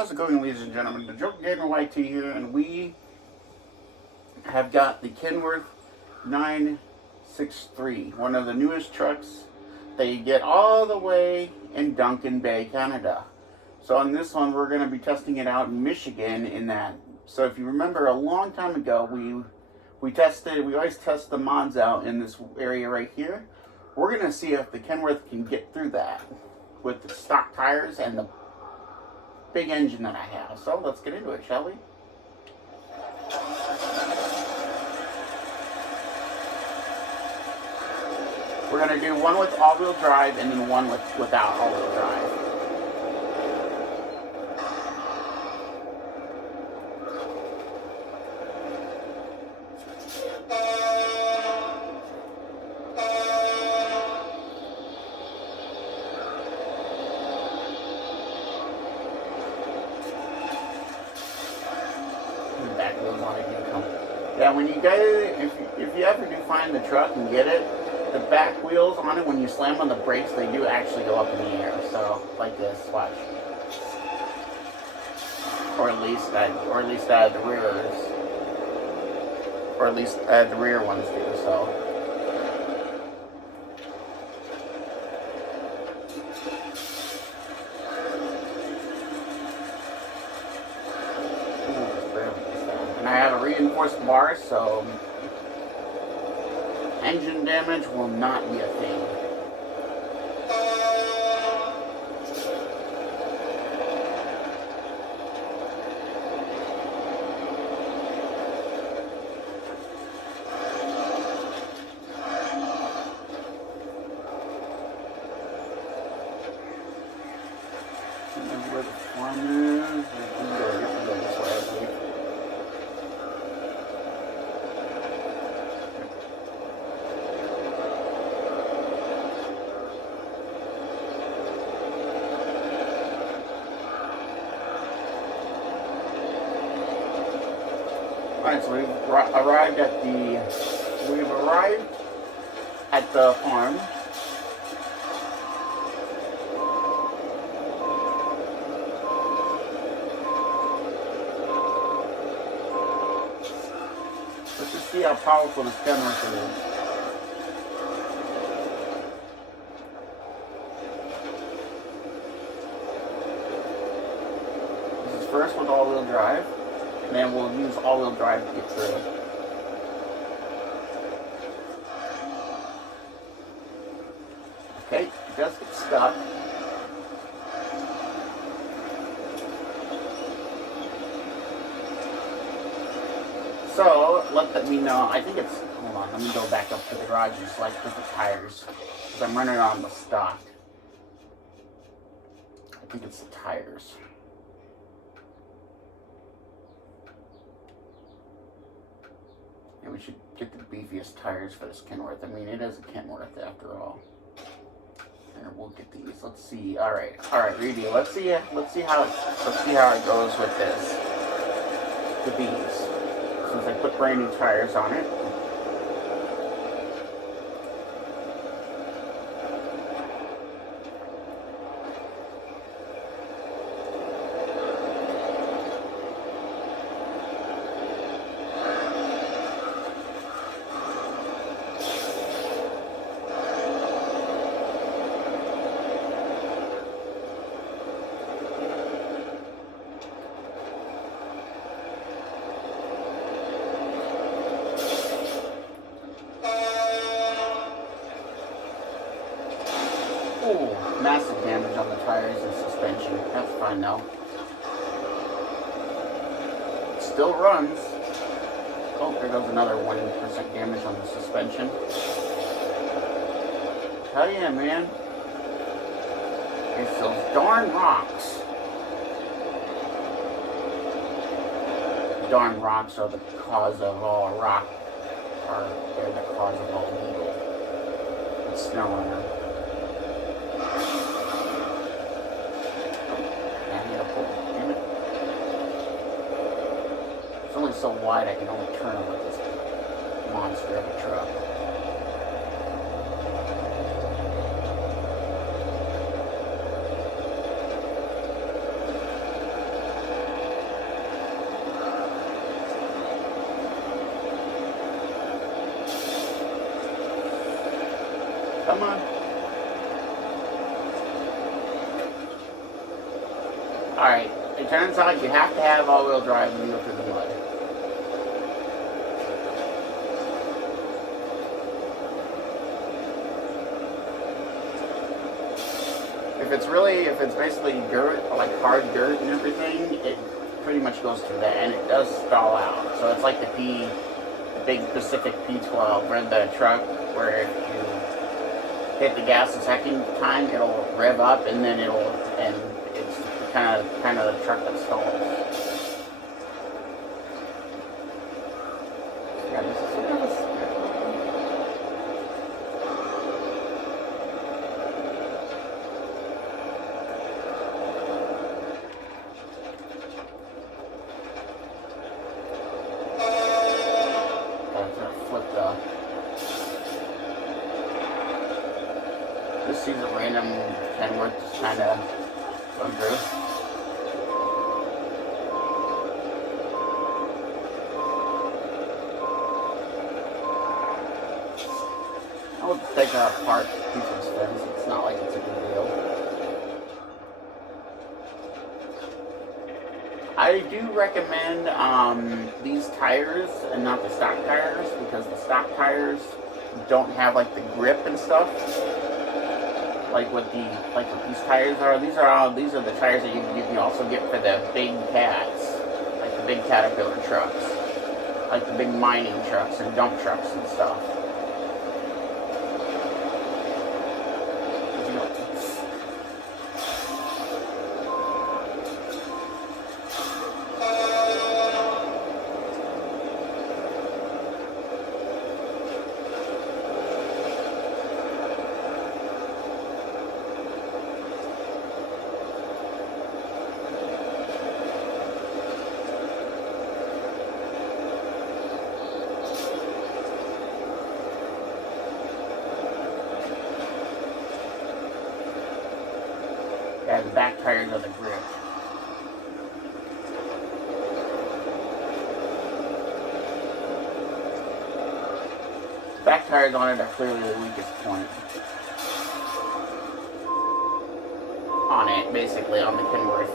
How's it going, ladies and gentlemen? The Joke Gamer YT here, and we have got the Kenworth 963, one of the newest trucks that you get all the way in Duncan Bay, Canada. So on this one, we're going to be testing it out in Michigan in that. So if you remember, a long time ago, we always test the mods out in this area right here. We're going to see if the Kenworth can get through that with the stock tires and the big engine that I have. So let's get into it, shall we? We're going to do one with all-wheel drive and then one without all-wheel drive. Yeah, when you guys, if you ever do find the truck and get it, the back wheels on it, when you slam on the brakes, they do actually go up in the air. So, like this, watch. Or at least the rears. Or at least the rear ones do, so. And I have a reinforced bar, so engine damage will not be a thing. Remember where the farm is? Alright, so we've arrived at the farm. Let's just see how powerful this Kenworth is. This is first with all-wheel drive. And then we'll use all-wheel drive to get through. Okay, it does get stuck. So, let me know. I think it's, hold on, let me go back up to the garage and select the tires. Because I'm running on the stock. I think it's the tires. And we should get the beefiest tires for this Kenworth. I mean, it is a Kenworth after all. Here, we'll get these. Let's see. All right, review. Let's see how it goes with this. The bees. Since I put brand new tires on it. Massive damage on the tires and suspension. That's fine though. It still runs. Oh, there goes another 1% damage on the suspension. Hell yeah, man. It's those darn rocks. Darn rocks are the cause of all rock. They're the cause of all evil. It's snow on them. It's only so wide I can only turn it with this monster of a truck. Come on. Alright, it turns out you have to have all-wheel drive when you go through the mud. If it's basically dirt, like hard dirt and everything, it pretty much goes through that, and it does stall out. So it's like the big Pacific P12, where the truck, where if you hit the gas the second time, it'll rev up, and then it's kind of the truck that stalls. Yeah, this is This sees a random Kenworth just kind of going through. I would take apart people's fence. It's not like it's a big deal. I do recommend these tires and not the stock tires, because the stock tires don't have like the grip and stuff. Like what these tires are. These are the tires that you can also get for the big cats, like the big Caterpillar trucks, like the big mining trucks and dump trucks and stuff. Yeah, the back tires are the grip. The back tires on it are clearly the weakest point. On it, basically, on the Kenworth.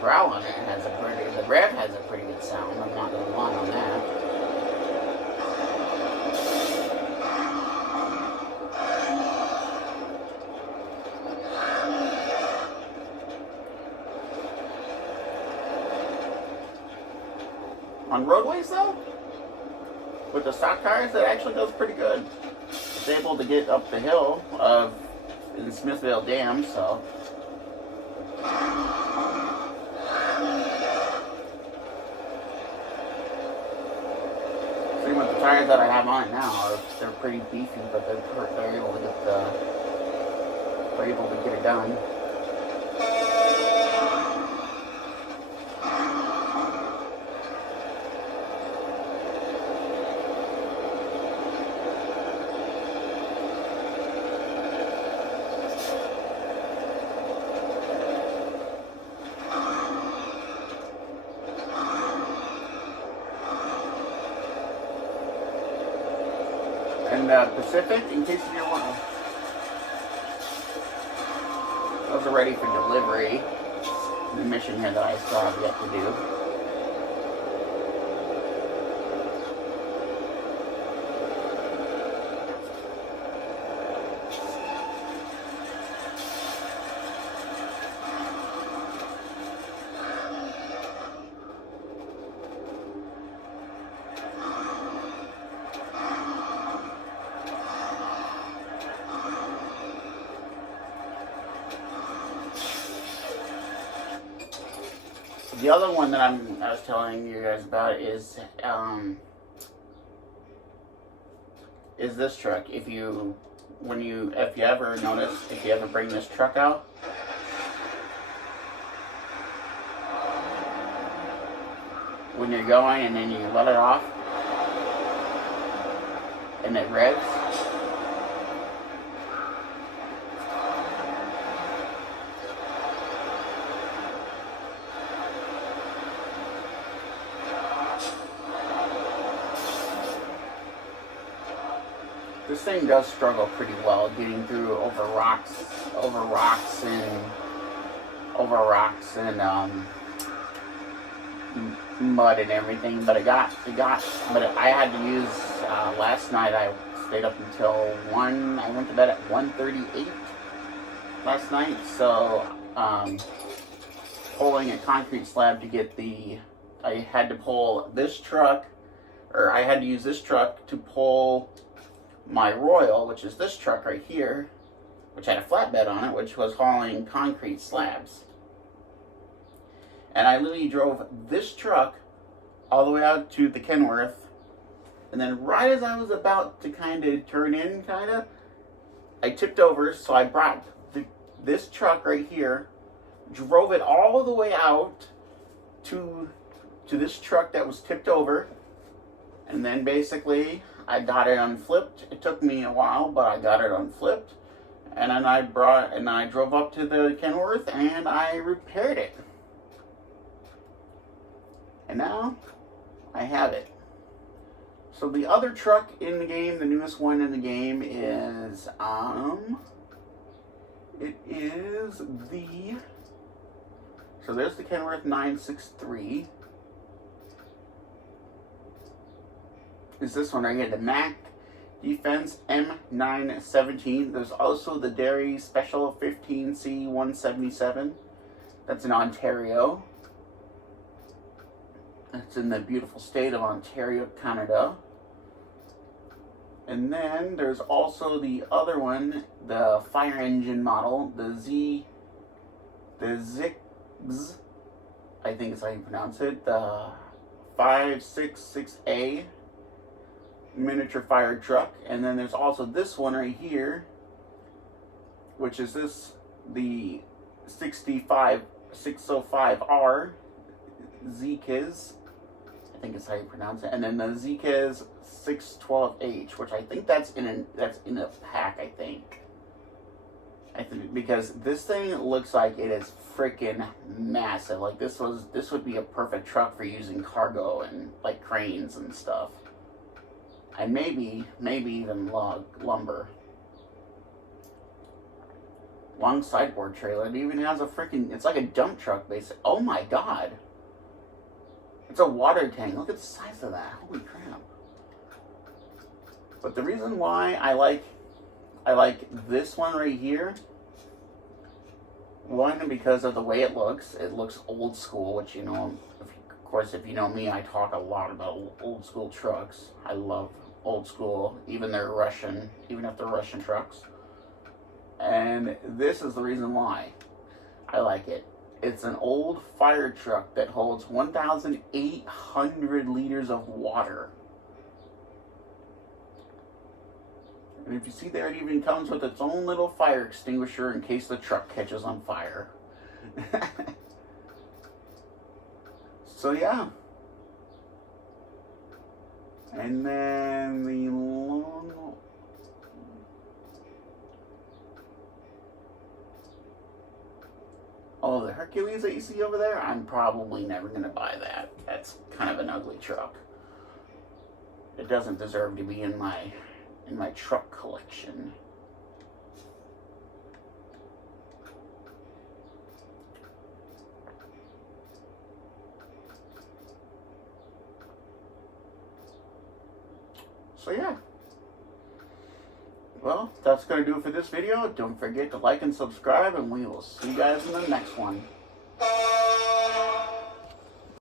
Growl on it has the rev has a pretty good sound. I'm not gonna lie on that. On roadways though, with the stock tires, it actually goes pretty good. It's able to get up the hill in Smithville Dam, so. With the tires that I have on it now, they're pretty beefy, but they're able to get it done. And Pacific, in case you're wondering, those are ready for delivery. The mission here that I still have yet to do. The other one that I was telling you guys about is this truck. If you ever notice, if you ever bring this truck out, when you're going and then you let it off and it revs, this thing does struggle pretty well getting through over rocks and mud and everything. But but I had to use, last night I stayed up until 1, I went to bed at 1:38 last night, so, pulling a concrete slab to get I had to pull this truck, or I had to use this truck to pull my Royal, which is this truck right here, which had a flatbed on it, which was hauling concrete slabs. And I literally drove this truck all the way out to the Kenworth, and then right as I was about to kind of turn in, I tipped over, so I brought this truck right here, drove it all the way out to this truck that was tipped over, and then basically I got it unflipped. It took me a while, but I got it unflipped, and then I drove up to the Kenworth and I repaired it. And now I have it. So the other truck in the game, the newest one in the game, is so there's the Kenworth 963. Is this one right here, the Mack Defense M917. There's also the Derry Special 15C177. That's in Ontario. That's in the beautiful state of Ontario, Canada. And then there's also the other one, the fire engine model, the Ziggs, I think is how you pronounce it, the 566A miniature fire truck. And then there's also this one right here, which is the 605R Zkis, I think is how you pronounce it. And then the Zkis 612H, which I think that's in a pack, I think because this thing looks like it is freaking massive. Like this would be a perfect truck for using cargo and like cranes and stuff, and maybe even lumber. Long sideboard trailer. It even has it's like a dump truck basically. Oh my god. It's a water tank. Look at the size of that. Holy crap. But the reason why I like this one right here, one, because of the way it looks. It looks old school, which, you know, of course, if you know me, I talk a lot about old school trucks. I love old school, even if they're Russian trucks. And this is the reason why I like it. It's an old fire truck that holds 1,800 liters of water. And if you see there, it even comes with its own little fire extinguisher in case the truck catches on fire. So yeah. And then the long... Oh, the Hercules that you see over there, I'm probably never going to buy that. That's kind of an ugly truck. It doesn't deserve to be in my truck collection. So yeah. Well, that's going to do it for this video. Don't forget to like and subscribe, and we will see you guys in the next one.